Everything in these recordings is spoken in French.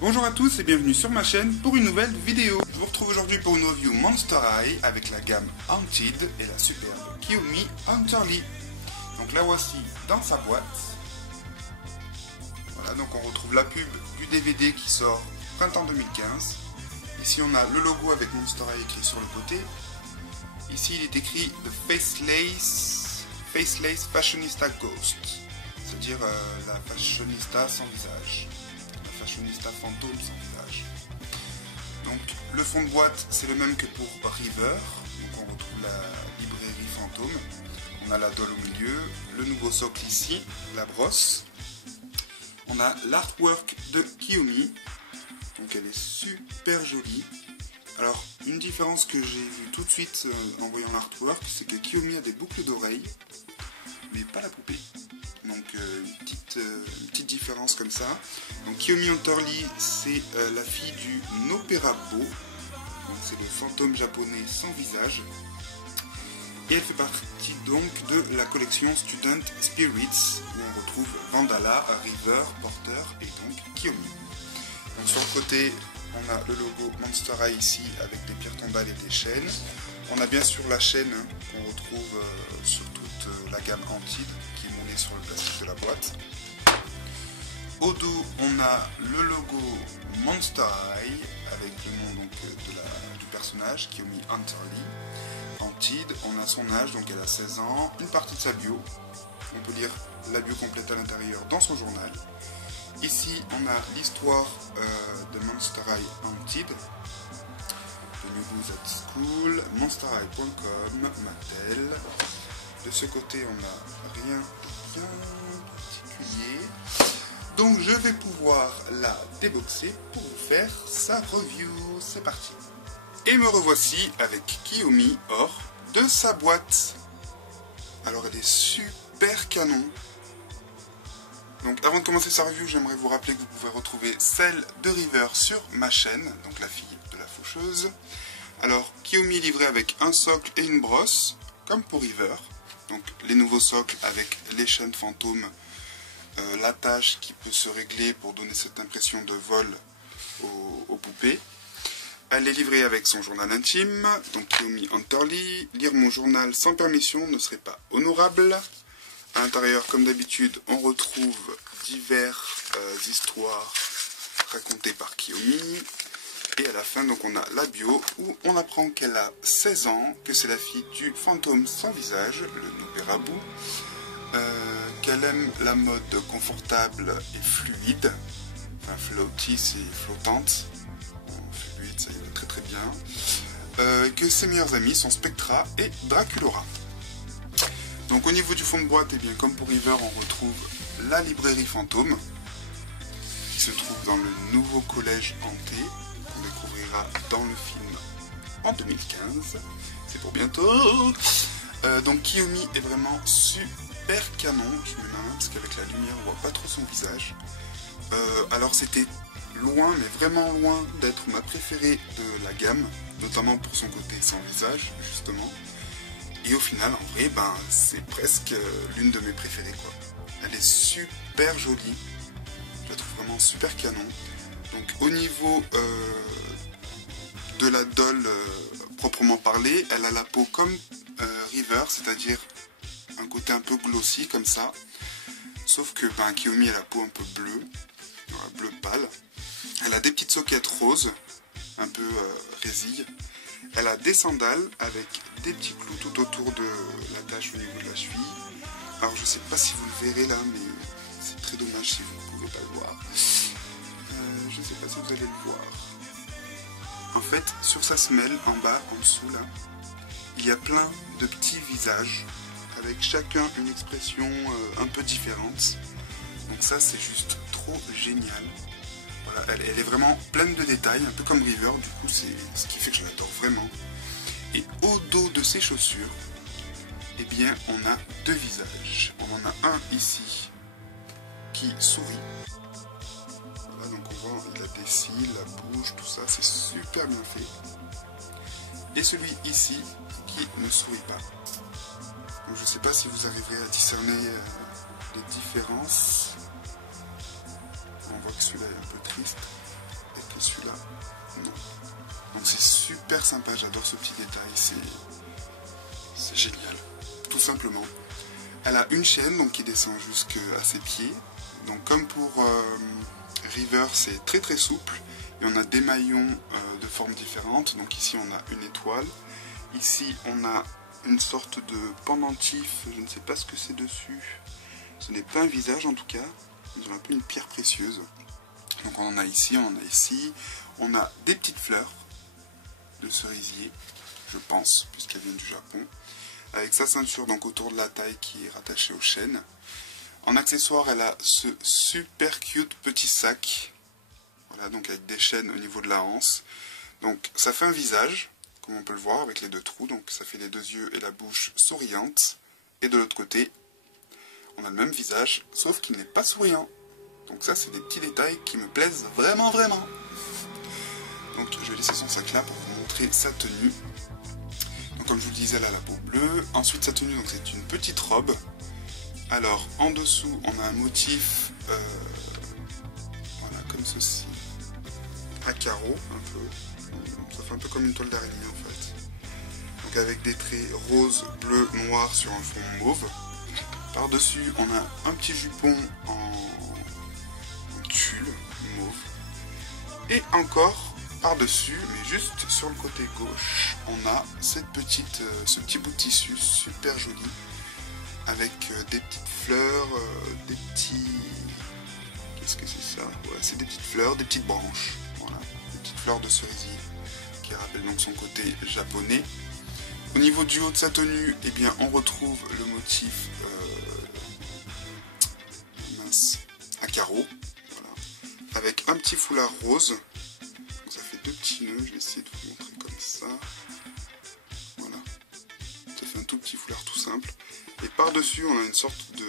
Bonjour à tous et bienvenue sur ma chaîne pour une nouvelle vidéo. Je vous retrouve aujourd'hui pour une review Monster High avec la gamme Haunted et la superbe Kiyomi Hunterly. Donc la voici dans sa boîte. Voilà, donc on retrouve la pub du DVD qui sort printemps 2015. Ici on a le logo avec Monster High écrit sur le côté. Ici il est écrit The Faceless Fashionista Ghost, c'est-à-dire la fashionista sans visage. Fashionista fantôme sans visage. Donc le fond de boîte c'est le même que pour River, donc on retrouve la librairie fantôme, on a la doll au milieu, le nouveau socle ici, la brosse, on a l'artwork de Kiyomi, donc elle est super jolie. Alors une différence que j'ai vue tout de suite en voyant l'artwork, c'est que Kiyomi a des boucles d'oreilles, mais pas la poupée. Donc une petite différence comme ça. Donc Kiyomi Hunterly, c'est la fille du Nopperabo. Donc c'est le fantôme japonais sans visage. Et elle fait partie donc de la collection Student Spirits, où on retrouve Vandala, River, Porter et donc Kiyomi. Donc sur le côté, on a le logo Monster High ici avec des pierres tombales et des chaînes. On a bien sûr la chaîne qu'on retrouve sur toute la gamme Haunted, qui est montée sur le plastique de la boîte. Au dos, on a le logo Monster High avec le nom donc, du personnage, Kiyomi Hunterly. Haunted, on a son âge, donc elle a 16 ans, une partie de sa bio. On peut lire la bio complète à l'intérieur dans son journal. Ici, on a l'histoire de Monster High Haunted. New Booze at School, monsterhigh.com, Mattel. De ce côté, on n'a rien de bien particulier. Donc, je vais pouvoir la déboxer pour vous faire sa review. C'est parti. Et me revoici avec Kiyomi hors de sa boîte. Alors, elle est super canon. Donc, avant de commencer sa review, j'aimerais vous rappeler que vous pouvez retrouver celle de River sur ma chaîne, donc la fille de la faucheuse. Alors, Kiyomi est livré avec un socle et une brosse, comme pour River. Donc, les nouveaux socles avec les chaînes fantômes, l'attache qui peut se régler pour donner cette impression de vol aux poupées. Elle est livrée avec son journal intime, donc Kiyomi Hunterly. Lire mon journal sans permission ne serait pas honorable. À l'intérieur, comme d'habitude, on retrouve diverses histoires racontées par Kiyomi. Et à la fin, donc, on a la bio où on apprend qu'elle a 16 ans, que c'est la fille du fantôme sans visage, le Nopperabo, qu'elle aime la mode confortable et fluide. Enfin, floaty, c'est flottante. Fluide, ça y va très très bien. Que ses meilleurs amis sont Spectra et Draculora. Donc au niveau du fond de boîte, eh bien, comme pour River, on retrouve la librairie fantôme qui se trouve dans le nouveau collège hanté qu'on découvrira dans le film en 2015. C'est pour bientôt. Donc Kiyomi est vraiment super canon. Je mets ma main parce qu'avec la lumière on voit pas trop son visage. Alors c'était loin, mais vraiment loin d'être ma préférée de la gamme, notamment pour son côté sans visage justement. Et au final, en vrai, ben, c'est presque l'une de mes préférées, quoi. Elle est super jolie. Je la trouve vraiment super canon. Donc, au niveau de la doll proprement parlé, elle a la peau comme River, c'est-à-dire un côté un peu glossy, comme ça. Sauf que ben, Kiyomi a la peau un peu bleue, bleu pâle. Elle a des petites soquettes roses, un peu résille. Elle a des sandales avec des petits clous tout autour de l'attache au niveau de la cheville. Alors je sais pas si vous le verrez là, mais c'est très dommage si vous ne pouvez pas le voir. Je sais pas si vous allez le voir. En fait, sur sa semelle, en bas, en dessous là, il y a plein de petits visages avec chacun une expression un peu différente. Donc ça c'est juste trop génial. Voilà, elle est vraiment pleine de détails, un peu comme River, du coup c'est ce qui fait que je l'adore vraiment. Et au dos de ses chaussures, eh bien on a deux visages. On en a un ici qui sourit. Voilà, donc on voit, il a des cils, la bouche, tout ça, c'est super bien fait. Et celui ici qui ne sourit pas. Donc je ne sais pas si vous arriverez à discerner les différences. On voit que celui-là est un peu triste. que celui-là, non. Donc c'est super sympa, j'adore ce petit détail, c'est génial, tout simplement. Elle a une chaîne donc, qui descend jusqu'à ses pieds. Donc comme pour River, c'est très très souple. Et on a des maillons de formes différentes. Donc ici on a une étoile. Ici on a une sorte de pendentif, je ne sais pas ce que c'est dessus. Ce n'est pas un visage en tout cas. On dirait un peu une pierre précieuse. Donc on en a ici, on en a ici. On a des petites fleurs de cerisier, je pense, puisqu'elles viennent du Japon. Avec sa ceinture donc autour de la taille qui est rattachée aux chaînes. En accessoire, elle a ce super cute petit sac. Voilà, donc avec des chaînes au niveau de la hanse. Donc ça fait un visage, comme on peut le voir, avec les deux trous. Donc ça fait les deux yeux et la bouche souriante. Et de l'autre côté, on a le même visage, sauf qu'il n'est pas souriant. Donc ça, c'est des petits détails qui me plaisent vraiment, vraiment. Donc je vais laisser son sac là pour vous montrer sa tenue. Donc comme je vous le disais, elle a la peau bleue. Ensuite sa tenue, c'est une petite robe. Alors en dessous, on a un motif voilà, comme ceci. À carreaux, un peu. Ça fait un peu comme une toile d'araignée en fait. Donc avec des traits rose, bleu, noir sur un fond mauve. Par-dessus, on a un petit jupon en tulle mauve. Et encore par-dessus, mais juste sur le côté gauche, on a ce petit bout de tissu super joli avec des petites fleurs, des petits... Qu'est-ce que c'est ça? Ouais, c'est des petites fleurs, des petites branches. Voilà, des petites fleurs de cerisier qui rappellent donc son côté japonais. Au niveau du haut de sa tenue, eh bien, on retrouve le motif mince, à carreaux, voilà, avec un petit foulard rose. Deux petits nœuds, je vais essayer de vous montrer comme ça. Voilà. Ça fait un tout petit foulard tout simple. Et par-dessus, on a une sorte de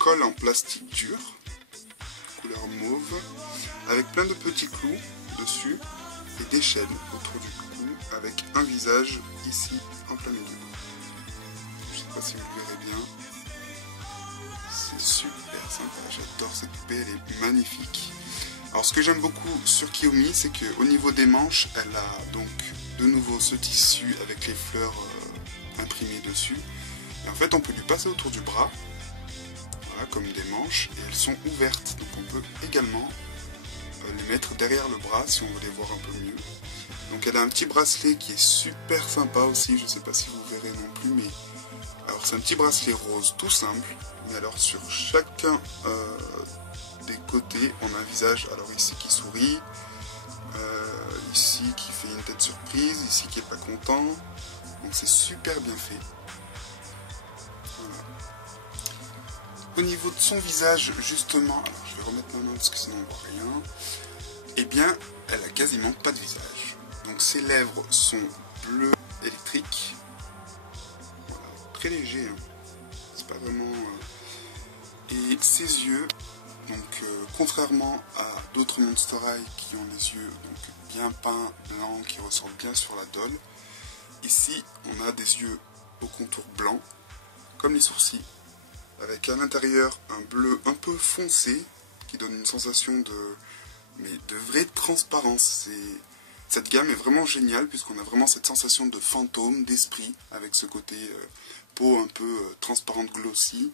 colle en plastique dur, couleur mauve, avec plein de petits clous dessus et des chaînes autour du cou, avec un visage ici en plein milieu. Je ne sais pas si vous verrez bien. C'est super sympa, j'adore cette poupée, elle est magnifique. Alors ce que j'aime beaucoup sur Kiyomi, c'est qu'au niveau des manches, elle a donc de nouveau ce tissu avec les fleurs imprimées dessus. Et en fait on peut lui passer autour du bras, voilà, comme des manches, et elles sont ouvertes. Donc on peut également les mettre derrière le bras si on veut les voir un peu mieux. Donc elle a un petit bracelet qui est super sympa aussi, je ne sais pas si vous verrez non plus, mais alors c'est un petit bracelet rose tout simple, mais alors sur chacun des côtés, on a un visage, alors ici qui sourit, ici qui fait une tête surprise, ici qui est pas content, donc c'est super bien fait. Voilà. Au niveau de son visage, justement, alors je vais remettre ma main parce que sinon on voit rien, eh bien, elle a quasiment pas de visage. Donc ses lèvres sont bleues électriques, voilà, très léger, hein. C'est pas vraiment... Et ses yeux, donc contrairement à d'autres Monster High qui ont les yeux donc, bien peints, blancs, qui ressortent bien sur la doll, ici on a des yeux au contour blanc, comme les sourcils, avec à l'intérieur un bleu un peu foncé, qui donne une sensation de vraie transparence. Cette gamme est vraiment géniale, puisqu'on a vraiment cette sensation de fantôme, d'esprit, avec ce côté peau un peu transparente, glossy.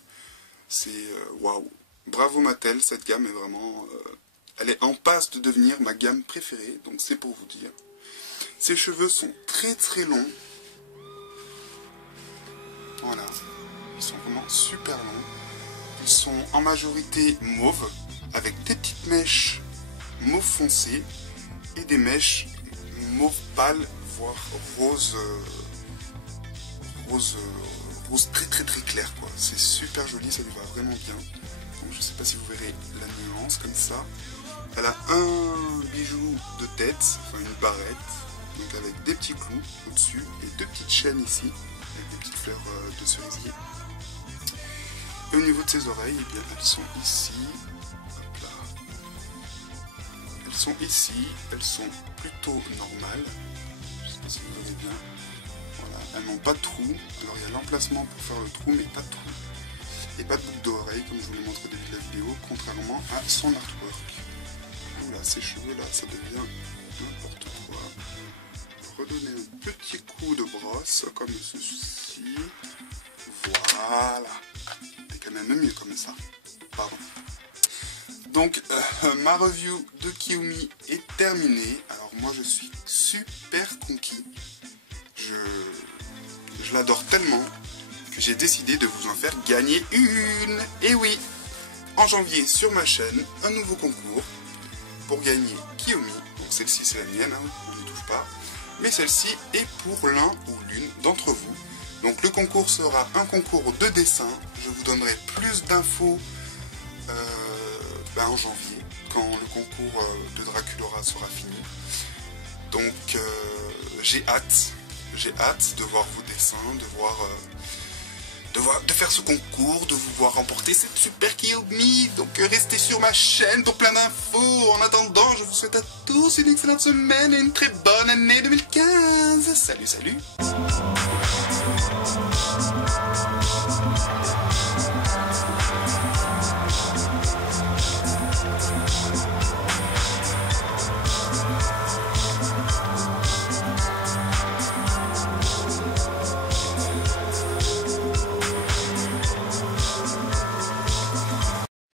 C'est waouh! Bravo Mattel, cette gamme est vraiment... elle est en passe de devenir ma gamme préférée, donc c'est pour vous dire. Ses cheveux sont très très longs. Voilà. Ils sont vraiment super longs. Ils sont en majorité mauves, avec des petites mèches mauve foncé et des mèches mauve pâle, voire rose, rose très très très clair, quoi. C'est super joli, ça lui va vraiment bien. Donc, je ne sais pas si vous verrez la nuance comme ça. Elle a un bijou de tête, enfin une barrette, donc avec des petits clous au-dessus et deux petites chaînes ici, avec des petites fleurs de cerisier. Et au niveau de ses oreilles, eh bien, elles sont ici. Hop là. Elles sont ici, elles sont plutôt normales. Je ne sais pas si vous voyez bien. Voilà, elles n'ont pas de trou. Alors il y a l'emplacement pour faire le trou, mais pas de trou. Et pas de boucle d'oreille, comme je vous l'ai montré au début de la vidéo, contrairement à son artwork. là, ces cheveux-là, ça devient n'importe quoi. Redonner un petit coup de brosse, comme ceci. Voilà. C'est quand même mieux comme ça. Pardon. Donc, ma review de Kiyomi est terminée. Alors moi, je suis super conquis. Je l'adore tellement que j'ai décidé de vous en faire gagner une. Et oui, en janvier, sur ma chaîne, un nouveau concours pour gagner Kiyomi. Donc celle-ci, c'est la mienne, hein, on n'y touche pas. Mais celle-ci est pour l'un ou l'une d'entre vous. Donc le concours sera un concours de dessin. Je vous donnerai plus d'infos en janvier, quand le concours de Draculaura sera fini. Donc j'ai hâte de voir vos dessins, de faire ce concours, de vous voir remporter cette super Kiyomi. Donc restez sur ma chaîne pour plein d'infos. En attendant, je vous souhaite à tous une excellente semaine et une très bonne année 2015. Salut, salut.